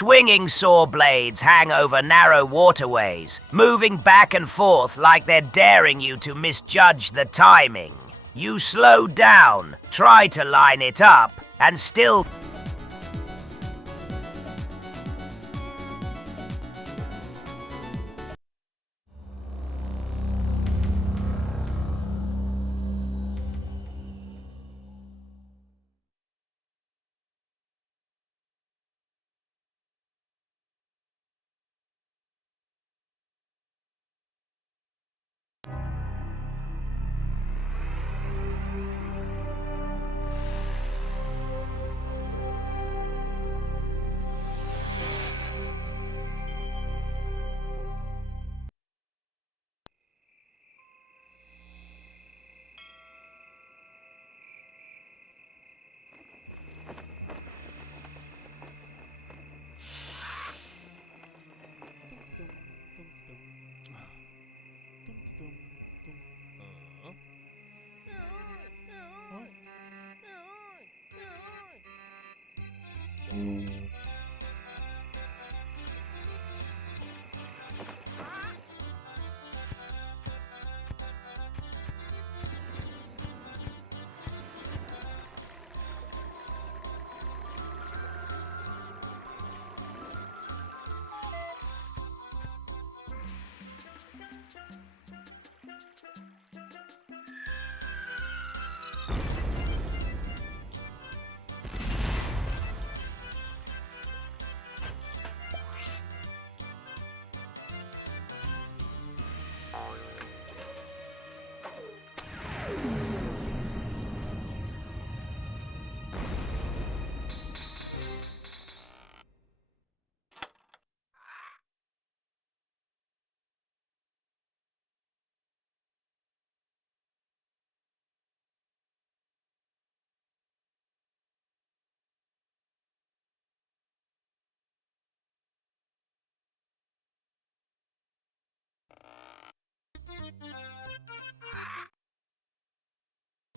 Swinging saw blades hang over narrow waterways, moving back and forth like they're daring you to misjudge the timing. You slow down, try to line it up, and still...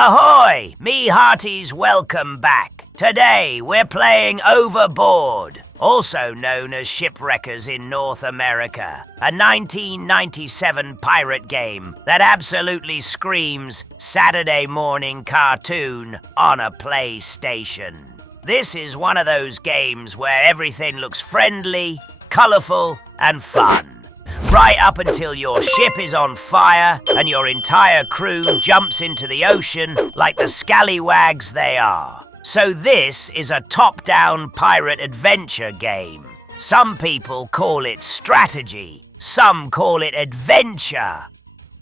Ahoy! Me hearties, welcome back. Today we're playing Overboard, also known as Shipwreckers in North America, a 1997 pirate game that absolutely screams Saturday morning cartoon on a PlayStation. This is one of those games where everything looks friendly, colourful, and fun. Right up until your ship is on fire and your entire crew jumps into the ocean like the scallywags they are. So this is a top-down pirate adventure game. Some people call it strategy, some call it adventure.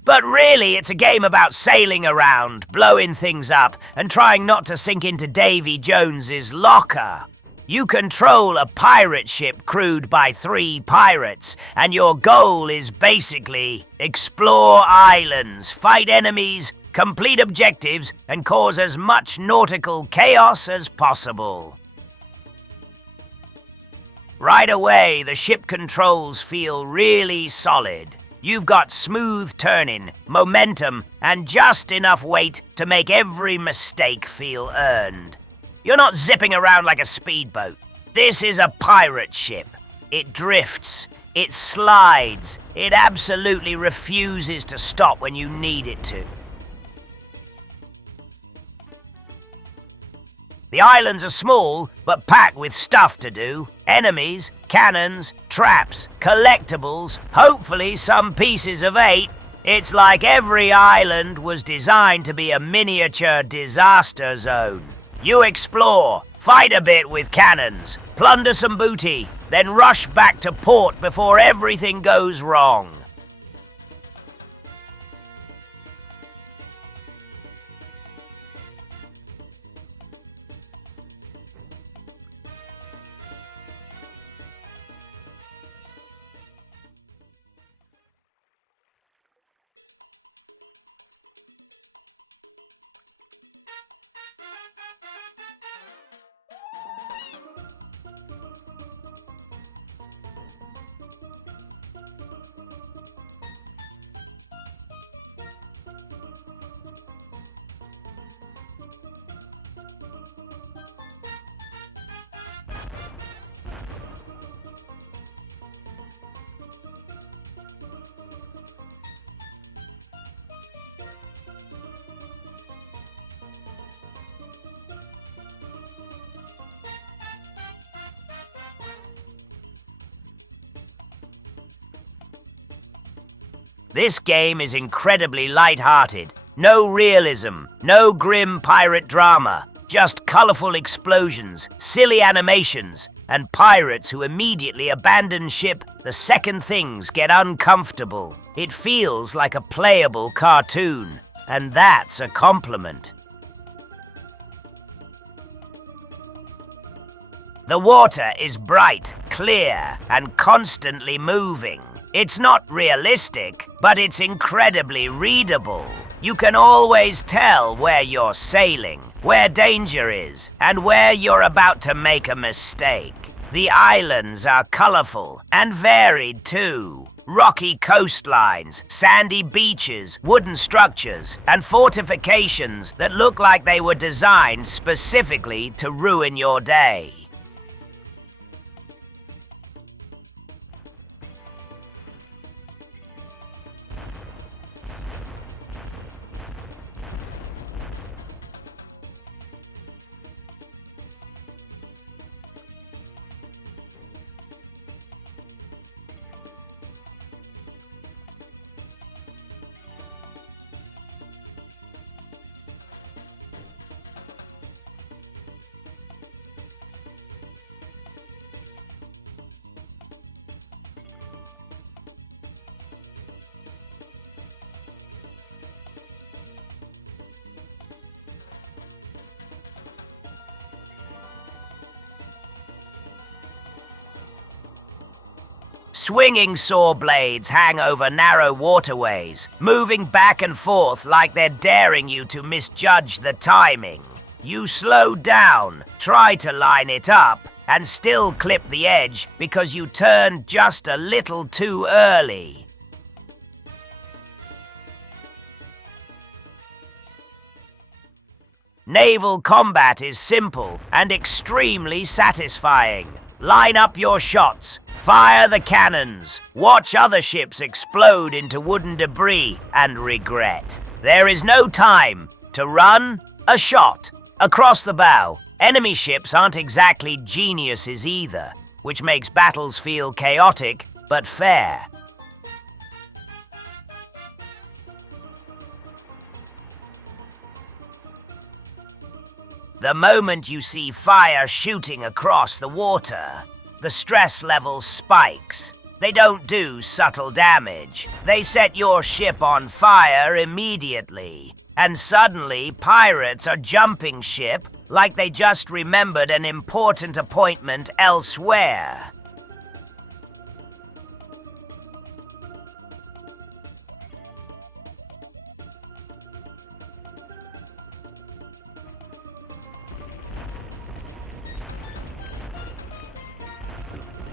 But really, it's a game about sailing around, blowing things up, and trying not to sink into Davy Jones's locker. You control a pirate ship crewed by 3 pirates, and your goal is basically explore islands, fight enemies, complete objectives, and cause as much nautical chaos as possible. Right away, the ship controls feel really solid. You've got smooth turning, momentum, and just enough weight to make every mistake feel earned. You're not zipping around like a speedboat. This is a pirate ship. It drifts, it slides, it absolutely refuses to stop when you need it to. The islands are small, but packed with stuff to do. Enemies, cannons, traps, collectibles, hopefully some pieces of 8. It's like every island was designed to be a miniature disaster zone. You explore, fight a bit with cannons, plunder some booty, then rush back to port before everything goes wrong. This game is incredibly light-hearted. No realism, no grim pirate drama, just colorful explosions, silly animations, and pirates who immediately abandon ship the second things get uncomfortable. It feels like a playable cartoon, and that's a compliment. The water is bright, clear, and constantly moving. It's not realistic, but it's incredibly readable. You can always tell where you're sailing, where danger is, and where you're about to make a mistake. The islands are colorful and varied too. Rocky coastlines, sandy beaches, wooden structures, and fortifications that look like they were designed specifically to ruin your day. Swinging saw blades hang over narrow waterways, moving back and forth like they're daring you to misjudge the timing. You slow down, try to line it up, and still clip the edge because you turned just a little too early. Naval combat is simple and extremely satisfying. Line up your shots, fire the cannons, watch other ships explode into wooden debris, and regret. There is no time to run. A shot across the bow. Enemy ships aren't exactly geniuses either, which makes battles feel chaotic but fair. The moment you see fire shooting across the water, the stress level spikes. They don't do subtle damage. They set your ship on fire immediately. And suddenly, pirates are jumping ship like they just remembered an important appointment elsewhere.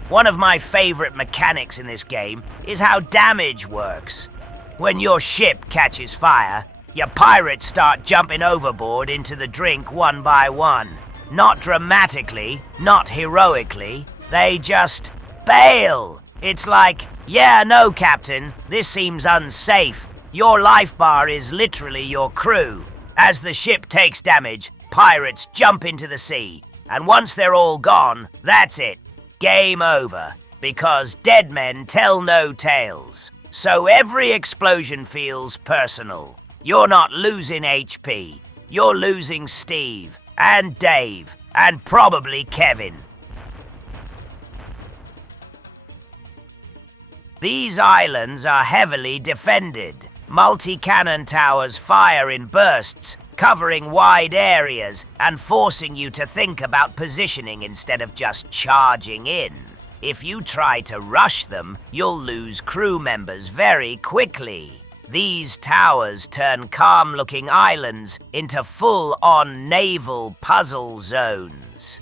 One of my favorite mechanics in this game is how damage works. When your ship catches fire, your pirates start jumping overboard into the drink one by one. Not dramatically, not heroically, they just bail. It's like, yeah, no, Captain, this seems unsafe. Your life bar is literally your crew. As the ship takes damage, pirates jump into the sea. And once they're all gone, that's it. Game over, because dead men tell no tales. So every explosion feels personal. You're not losing HP. You're losing Steve, and Dave, and probably Kevin. These islands are heavily defended. Multi-cannon towers fire in bursts, covering wide areas and forcing you to think about positioning instead of just charging in. If you try to rush them, you'll lose crew members very quickly. These towers turn calm-looking islands into full-on naval puzzle zones.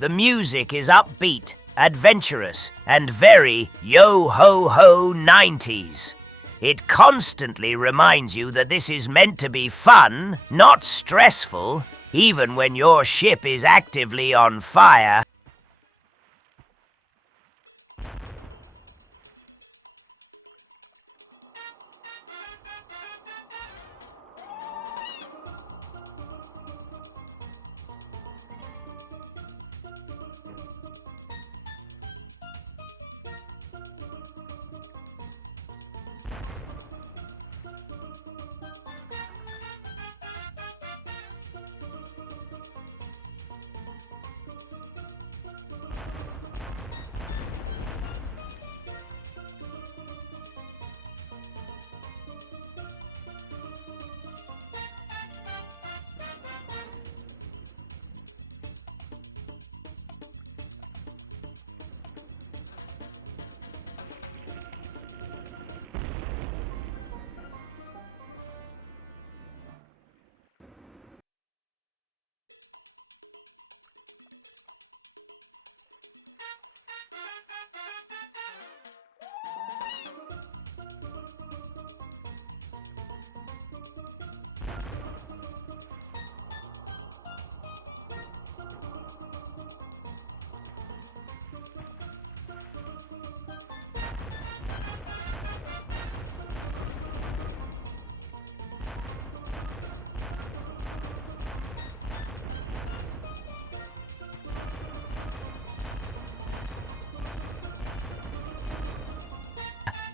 The music is upbeat, adventurous, and very yo-ho-ho 90s. It constantly reminds you that this is meant to be fun, not stressful, even when your ship is actively on fire.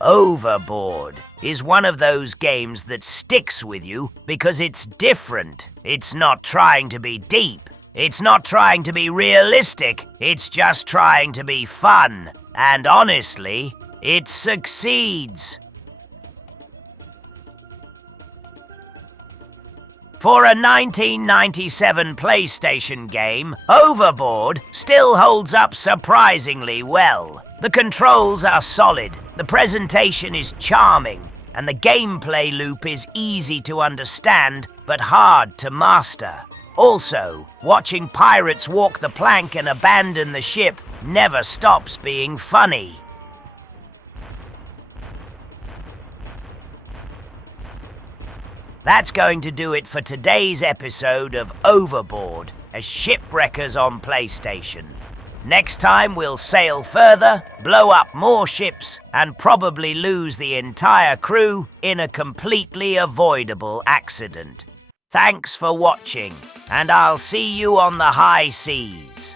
Overboard is one of those games that sticks with you because it's different. It's not trying to be deep. It's not trying to be realistic. It's just trying to be fun. And honestly, it succeeds. For a 1997 PlayStation game, Overboard still holds up surprisingly well. The controls are solid, the presentation is charming, and the gameplay loop is easy to understand but hard to master. Also, watching pirates walk the plank and abandon the ship never stops being funny. That's going to do it for today's episode of Overboard as shipwreckers on PlayStation. Next time we'll sail further, blow up more ships, and probably lose the entire crew in a completely avoidable accident. Thanks for watching, and I'll see you on the high seas.